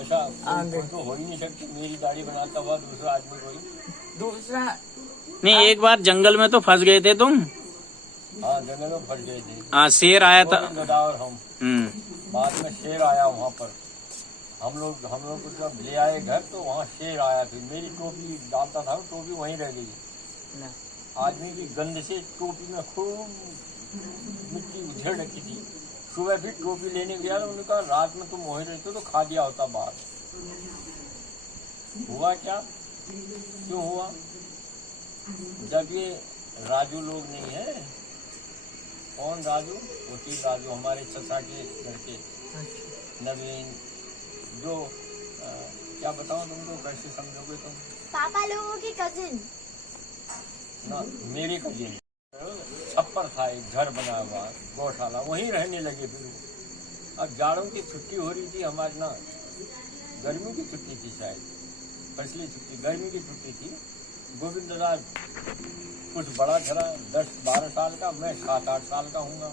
ऐसा कोई तो हो ही नहीं सकती, मेरी दाढ़ी बनाता हुआ दूसरा आदमी कोई। दूसरा नहीं, एक बार जंगल में तो फंस गए थे तुम। हाँ, जंगल में फंस गए थे। हाँ, शेर आया था। दादा और हम, बाद में शेर आया वहाँ पर। हम लोग को जब ले आए घर तो वहाँ शेर आया। फिर मेरी टोपी डालता था, टोपी वहीं रह गई। आदमी की गंध से टोपी में खूब मिट्टी उधेड़ रखी थी। सुबह भी टोपी लेने गया तो उन्होंने कहा रात में तुम वहीं रहते तो खा दिया होता बाहर। हुआ क्या, क्यों हुआ? जब ये राजू लोग नहीं है, कौन राजू? वकील राजू, हमारे चचा के घर के नवीन, जो क्या बताऊं तुमको, कैसे समझोगे तुम? पापा लोगों की कजिन ना, मेरी कजिन। छप्पर था, एक घर बना हुआ गौशाला, वहीं रहने लगे। फिर अब जाड़ों की छुट्टी हो रही थी हमारी ना, गर्मियों की छुट्टी थी शायद, फसली छुट्टी, गर्मी की छुट्टी थी। गोविंद राज कुछ बड़ा चला, 10-12 साल का, मैं 7-8 साल का हूँगा।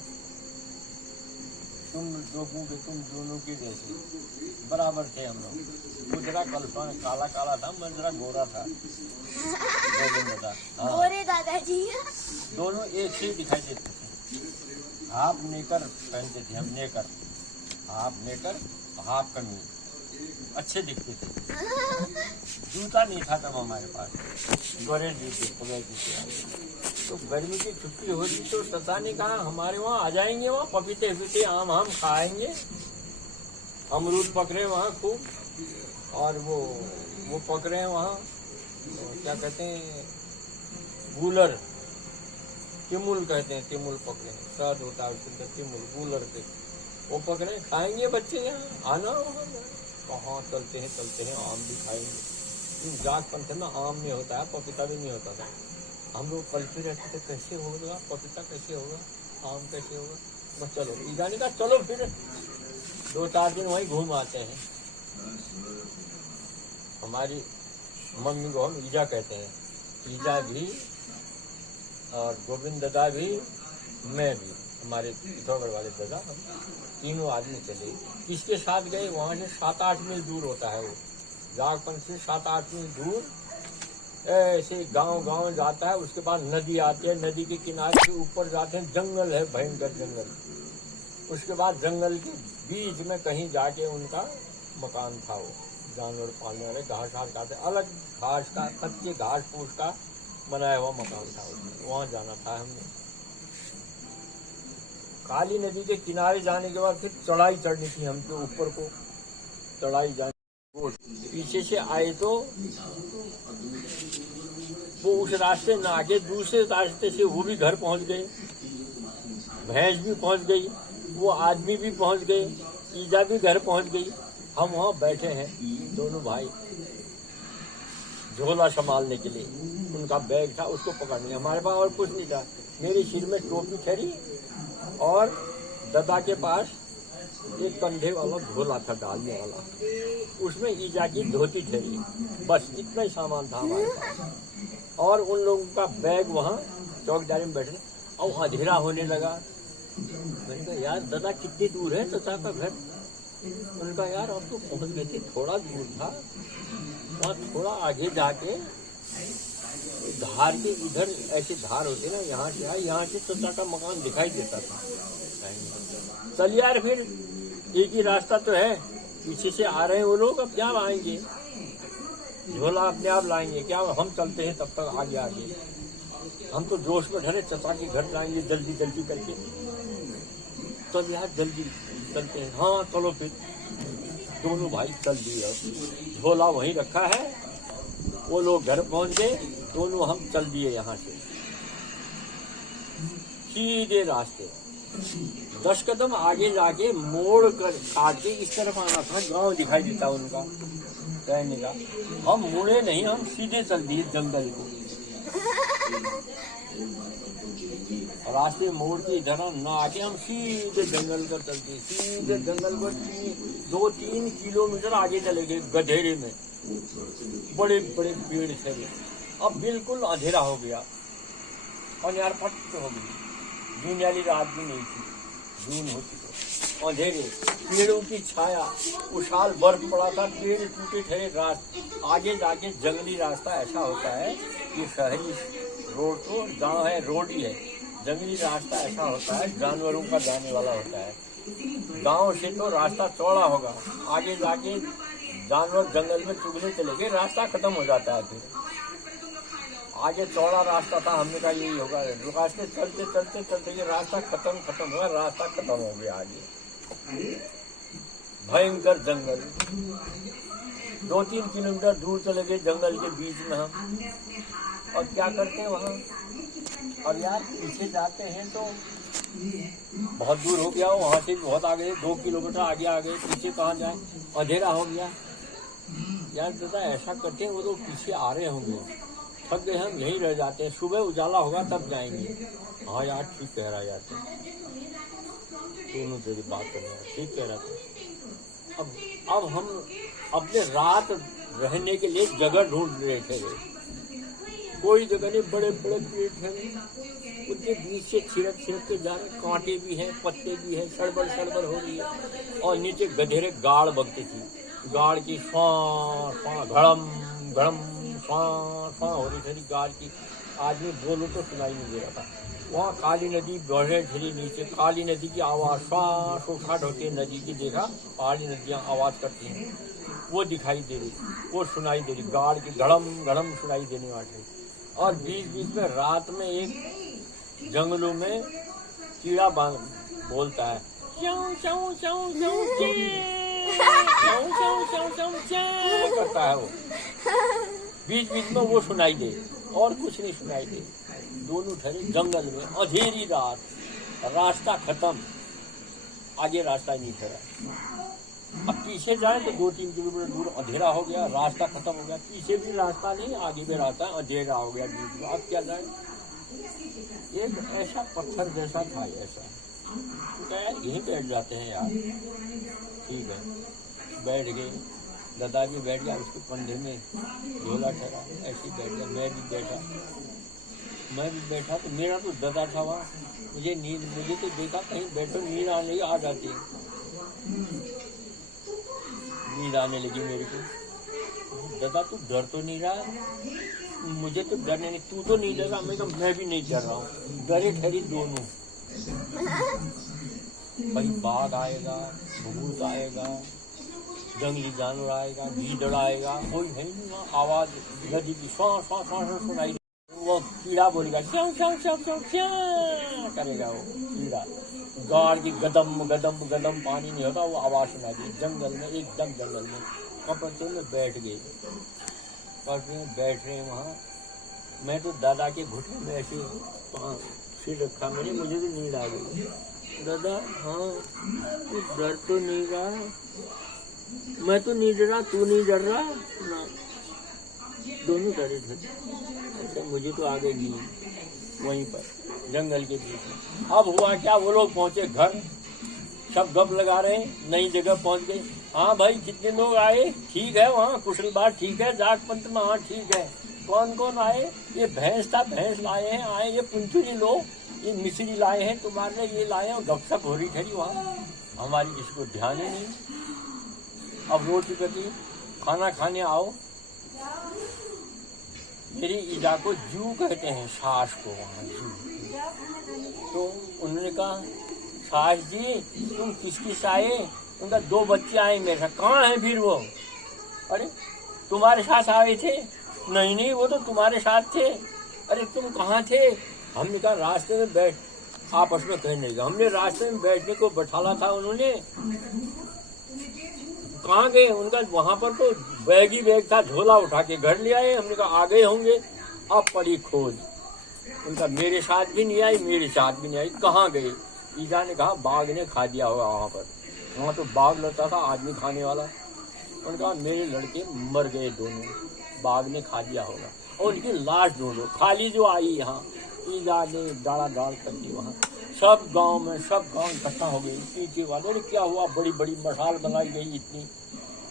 तुम दोनों के जैसे बराबर थे हम लोग। वो जरा कल्पना काला काला था, मैं जरा गोरा था। गोरे दादाजी दोनों एक ही दिखाई देते थे। हाफ नेकर पहनते थे हम, नेकर, हाफ नेकर, हाफ कमीज, अच्छे दिखते थे। जूता नहीं था तब हमारे पास, गोरे जूते, बगैर जूते। तो गर्मी की छुट्टी हो रही तो ससा ने कहा हमारे वहाँ आ जाएंगे, वहाँ पपीते पपीते आम खाएंगे। अमरूद पकड़े वहाँ खूब, और वो पकड़े वहाँ क्या कहते हैं, गूलर, तिमुल कहते हैं, तिमुल पकड़े, स्वाद होता है उसके अंदर, तिमुल गूलर से वो पकड़े, खाएंगे बच्चे। यहाँ आना वहाँ कहाँ चलते हैं, आम भी खाएंगे। जाग पंथ में आम नहीं होता है, पपीता भी नहीं होता था। हम लोग पलते रहते थे, कैसे होगा पपीता, कैसे होगा आम, कैसे होगा। बस चलो, ईजानी का चलो फिर 2-4 दिन वहीं घूम आते हैं। हमारी मम्मी को हम ईजा कहते हैं, ईजा भी और गोविंद दादा भी, मैं भी, हमारे पिथौरागढ़ वाले दादा, हम तीनों आदमी चले। किसके साथ गए? वहाँ से 7-8 मील दूर होता है वो, जागपन से 7-8 मील दूर, ऐसे गांव जाता है। उसके बाद नदी आती है, नदी के किनारे से ऊपर जाते हैं, जंगल है, भयंकर जंगल। उसके बाद जंगल के बीच में कहीं जाके उनका मकान था, वो जानवर पालने वाले, घास खाते, अलग घास का, कच्चे घास फूस का बनाया हुआ मकान था। वहाँ जाना था हमने। काली नदी के किनारे जाने के बाद फिर चढ़ाई चढ़नी थी हमको ऊपर को, चढ़ाई जाने। पीछे से आए तो वो उस रास्ते न आगे, दूसरे रास्ते से वो भी घर पहुंच गए, भैंस भी पहुंच गई, वो आदमी भी पहुंच गए, ईजा भी घर पहुंच गई। हम वहाँ बैठे हैं दोनों भाई, झोला संभालने के लिए। उनका बैग था, उसको पकड़ने, हमारे पास और कुछ नहीं था। मेरे सिर में टोपी ठहरी और दादा के पास एक कंधे वाला झोला था डालने वाला, उसमें ईजा की धोती ठहरी। बस इतना ही सामान था हमारे पास। और उन लोगों का बैग वहाँ चौकीदारी में बैठे, और अंधेरा होने लगा। मैंने कहा यार दादा कितनी दूर है चाचा का घर? उनका यार अब तो पहुँच गए थे, थोड़ा दूर था, वहाँ थोड़ा आगे जाके धार के इधर ऐसे धार होते ना, यहाँ से आए, यहाँ से चाचा का मकान दिखाई देता था। चल यार फिर एक ही रास्ता तो है, पीछे से आ रहे हैं वो लोग, अब क्या लाएंगे, झोला अपने आप लाएंगे क्या, हम चलते हैं तब तक आगे। हम तो जोश में ठहरे, चाचा के घर जाएंगे जल्दी जल्दी करके। तो यार जल्दी चलते हैं, हाँ चलो फिर। दोनों भाई चल दिए, झोला वहीं रखा है, वो लोग घर पहुंच गए, दोनों हम चल दिए यहाँ से सीधे रास्ते। 10 कदम आगे जाके मोड़ कर काट के इस तरफ आना था, गांव दिखाई देता उनका कहने का। हम मुड़े नहीं, हम सीधे चल दिए जंगल को। रास्ते मोड़ के इधर न आके हम सीधे जंगल कर चल दिए, सीधे जंगल को 2-3 किलोमीटर आगे चले गए। गधेरे में बड़े बड़े पेड़ थे। अब बिल्कुल अंधेरा हो गया और यार पट हो गई, जून वाली रात भी नहीं थी, जून होती तो अंधेरे, पेड़ों की छाया, उछाल बर्फ पड़ा था, पेड़ टूटे ठहरे, आगे जाके जंगली रास्ता ऐसा होता है कि शहरी रोड तो गांव है, रोड ही है, जंगली रास्ता ऐसा होता है जानवरों का जाने वाला होता है। गांव से तो रास्ता चौड़ा होगा, आगे जाके जानवर जंगल में चुगने चले गए, रास्ता खत्म हो जाता है। फिर आगे चौड़ा रास्ता था, हमने कहा यही होगा, रास्ते चलते चलते चलते ये रास्ता खत्म हुआ, रास्ता खत्म हो गया। आगे भयंकर जंगल, 2-3 किलोमीटर दूर चले गए जंगल के बीच में हम, और क्या करते हैं वहाँ। और यार पीछे जाते हैं तो बहुत दूर हो गया, वहाँ से बहुत आगे 2 किलोमीटर आगे आ गए, पीछे कहाँ जाए, अंधेरा हो गया। यार दादा ऐसा करते हैं, वो तो पीछे आ रहे होंगे, थक गए, हम यहीं रह जाते हैं, सुबह उजाला होगा तब जाएंगे। हाँ यार ठीक कह रहा यार, दोनों तेरी बात कर रहे हैं, ठीक कह रहा था। अब हम अपने रात रहने के लिए जगह ढूंढ रहे थे, कोई जगह नहीं, बड़े बड़े पेड़ थे, उनके बीच से छिड़क के जा रहे, कांटे भी हैं, पत्ते भी हैं, सड़बड़ हो रही है, और नीचे गधेरे गाड़ बगती थी, गाड़ की घड़म घड़म हो रही थी गाड़ की। आदमी बोलो तो सुनाई नहीं दे रहा था। वहाँ काली नदी बढ़े झिली, नीचे काली नदी की आवाज़ उठाट होती है नदी की, देखा पहाड़ी नदियाँ आवाज़ करती हैं, वो दिखाई दे रही, वो सुनाई दे रही, गाड़ की घड़म सुनाई देने वाली। और बीच में रात में एक जंगलों में कीड़ा बोलता है, करता है वो, बीच में वो सुनाई दे, और कुछ नहीं सुनाई दे। दोनों ठहरे जंगल में, अंधेरी रात, रास्ता खत्म, आगे रास्ता नहीं ठहरा। अब पीछे जाए तो 2-3 किलोमीटर दूर अंधेरा हो गया, रास्ता खत्म हो गया, पीछे भी रास्ता नहीं, आगे भी रास्ता, अंधेरा हो गया बीच में। अब क्या जाए, एक ऐसा पत्थर जैसा था, ऐसा तो यार यहीं बैठ जाते हैं यार, ठीक है, बैठ गए, दादाजी बैठ गया, उसके कंधे में झोला ठहरा, ऐसे बैठ गया, मैं भी बैठा, तो मेरा तो दादा था वहाँ, मुझे तो देखा कहीं बैठो, नींद आने आ जाती है, नींद आने लगी मेरे को। दादा तू डर तो नहीं रहा? मुझे तो डर नहीं, तू तो नहीं डर रहा? मैं भी नहीं डर रहा हूँ, डरे ठहरी दोनों। कहीं बाघ आएगा, भूत आएगा, जंगली जानवर आएगा, गीदड़ आएगा, कोई है नहीं वहाँ, आवाज नदी की सुनाई, वो कीड़ा बोलेगा, श्याम करेगा वो कीड़ा, गाड़ की गदम पानी नहीं होता, वो आवाज सुनाई दी जंगल में, एकदम जंगल में। कपड़े में बैठ गए, बैठ रहे हैं वहाँ। मैं तो दादा के घुटने में ऐसे सिर रखा मैंने, मुझे तो नींद आ गई। दादा हाँ तू डर तो नहीं रहा? मैं तो नहीं डरा, तू नहीं डर रहा ना? दोनों डरे थे। अच्छा मुझे तो आ गई नींद वहीं पर जंगल के बीच में। अब हुआ क्या, वो लोग पहुंचे घर, सब गप लगा रहे हैं, नई जगह पहुंच गए। हाँ भाई कितने लोग आए? ठीक है वहाँ कुशल बात ठीक है, जाट पंथ में हाँ ठीक है। कौन कौन आए? ये भैंस था, भैंस लाए हैं, आए ये पुंचुरी लोग, ये मिश्री लाए हैं तुम्हारे, ये लाए हैं, गपशप हो रही ठहरी वहाँ, हमारी किसी को ध्यान ही नहीं। अब रोटी कटी, खाना खाने आओ। मेरी ईजा को जू कहते हैं, सास को वहाँ जू। तो उन्होंने कहा सास जी तुम किसकी आए? उनका 2 बच्चे आए मेरे साथ। कहाँ हैं फिर वो? अरे तुम्हारे साथ आए थे? नहीं वो तो तुम्हारे साथ थे। अरे तुम कहाँ थे? हमने कहा रास्ते में बैठ, आपस में कहने लगा, हमने रास्ते में बैठने को बैठाला था उन्होंने। कहाँ गए? उनका वहां पर तो बैग ही बैग था, झोला उठा के घर ले आए। हमने कहा आ गए होंगे। अब पड़ी खोज, उनका मेरे साथ भी नहीं आई, मेरे साथ भी नहीं आई, कहाँ गए? ईजा ने कहा बाघ ने खा दिया होगा वहाँ पर, वहाँ तो बाघ लड़ता था आदमी खाने वाला। उनका मेरे लड़के मर गए दोनों, बाघ ने खा दिया होगा। और उनकी लाश ढूंढो, खाली जो आई यहाँ, ईजा ने डाला कर दी वहाँ। सब गांव इकट्ठा हो गए पीछे वाले। अरे क्या हुआ? बड़ी बड़ी मशाल बनाई गई, इतनी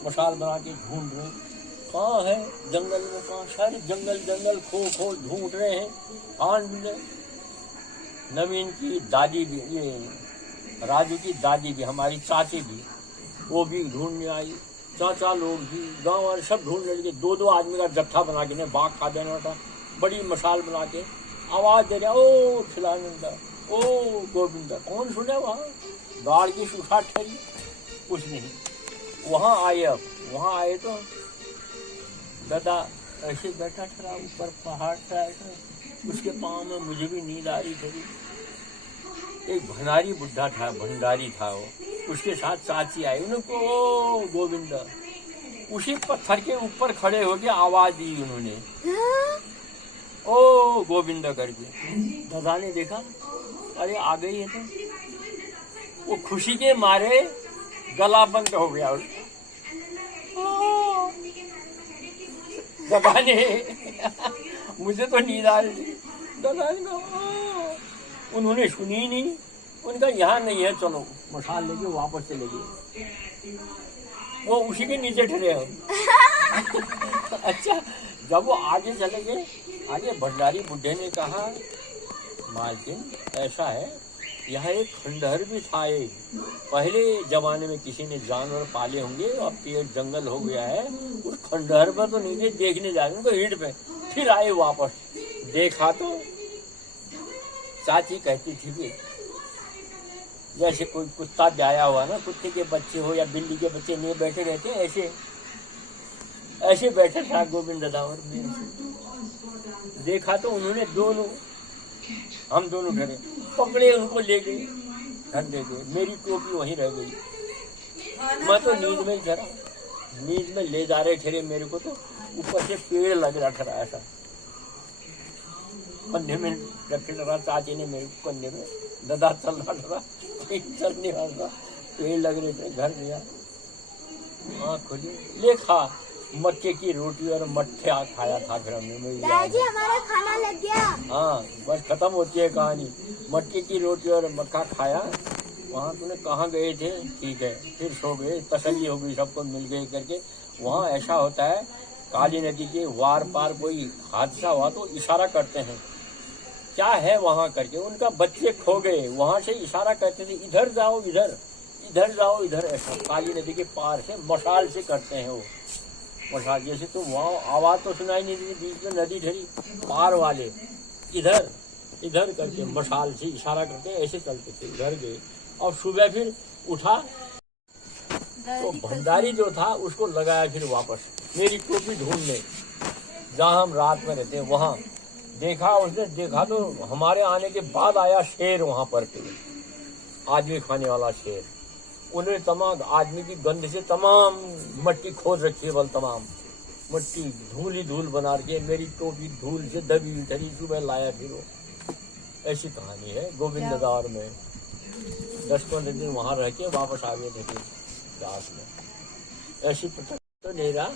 मशाल बना के ढूंढ रहे, कहाँ है? जंगल में। कहाँ? सारे जंगल खो ढूंढ रहे हैं। नवीन की दादी भी, ये राजू की दादी भी, हमारी चाची भी, वो भी ढूंढने आई, चाचा लोग भी, गांव वाले सब ढूंढने लगे। 2-2 आदमी का जत्था बना के बाग खा देना था, बड़ी मशाल बना के आवाज दे रहा, ओ खिलानंदा, ओ गोविंदा। कौन सुने वहाँ? गाड़ की सुखा ठहरी, कुछ नहीं। वहाँ आए, अब वहाँ आए तो दादा ऐसे बैठा था ऊपर पहाड़ था, उसके पाँव में मुझे भी नींद आ रही थी। एक भंडारी बुढ़ा था, भंडारी था वो, उसके साथ चाची आई, उनको ओ गोविंदा। उसी पत्थर के ऊपर खड़े होके आवाज दी उन्होंने, ओ गोविंदा करके। दादा ने देखा, अरे आ गई है तो वो खुशी के मारे गला बंद हो गया उसका। दादा ने मुझे तो नींद आ रही थी, दादा ने कहा, उन्होंने सुनी नहीं, उनका यहाँ नहीं है, चलो मशाल लेके वापस चले गए। वो उसी के नीचे ठहरे हम। अच्छा, जब वो आगे चले गए, आगे भंडारी बुढ़े ने कहा, मालकिन ऐसा है, यहाँ एक खंडहर भी था। एक पहले जमाने में किसी ने जानवर पाले होंगे, अब पेड़ जंगल हो गया है, उस खंडहर पर तो नहीं गए, देखने जा रहे उनको हीट पे। फिर आए वापस, देखा तो चाची कहती थी कि जैसे कोई कुत्ता ब्याया हुआ ना, कुत्ते के बच्चे हो या बिल्ली के बच्चे नहीं बैठे रहते, ऐसे ऐसे बैठे था गोविंद दादा और मैं। देखा तो उन्होंने दोनों, हम दोनों खड़े, पकड़े उनको ले गए, ठंडे गए। मेरी टोपी वहीं रह गई। मैं तो नींद में ठहरा, नींद में ले जा रहे ठहरे मेरे को, तो ऊपर से पेड़ लग रहा था ऐसा, कंधे में रखे रहा। चाची ने मेरे को कंधे में, दादा चल रहा था, चल नहीं रहा, पेड़ लग रहे थे। घर गया, आँख खुली, ले खा, मक्के की रोटी और मट्ठे खाया था फिर हमने। दादाजी हमारा खाना लग गया। हाँ, बस खत्म होती है कहानी। मक्के की रोटी और मक्का खाया। वहाँ तूने कहाँ गए थे? ठीक है, फिर सो गए, तसल्ली हो गई, सबको मिल गए करके। वहाँ ऐसा होता है, काली नदी के वार पार कोई हादसा हुआ तो इशारा करते हैं, क्या है वहाँ करके। उनका बच्चे खो गए, वहाँ से इशारा करते थे, इधर जाओ, इधर, इधर जाओ, इधर। ऐसा काली नदी के पार से मशाल से करते हैं वो, मशाल जैसे। तो वहाँ आवाज तो सुनाई नहीं दी, बीच में नदी धरी, पार वाले इधर इधर करके मशाल से इशारा करते, ऐसे चलते थे। घर गए और सुबह फिर उठा तो भंडारी जो था उसको लगाया फिर वापस मेरी टोपी ढूंढने, जहाँ हम रात में रहते वहाँ। देखा उसने, देखा तो हमारे आने के बाद आया शेर वहाँ पर पे, आदमी खाने वाला शेर। उन्हें तमाम आदमी की गंध से तमाम मट्टी खोद रखी है, बल तमाम मट्टी धूल ही धूल बना के मेरी टोपी धूल से दबी धरी। सुबह लाया फिर वो। ऐसी कहानी है गोविंददार में। 10-15 दिन वहाँ रह के वापस आ गए थे रात में। ऐसी तो नहीं रहा।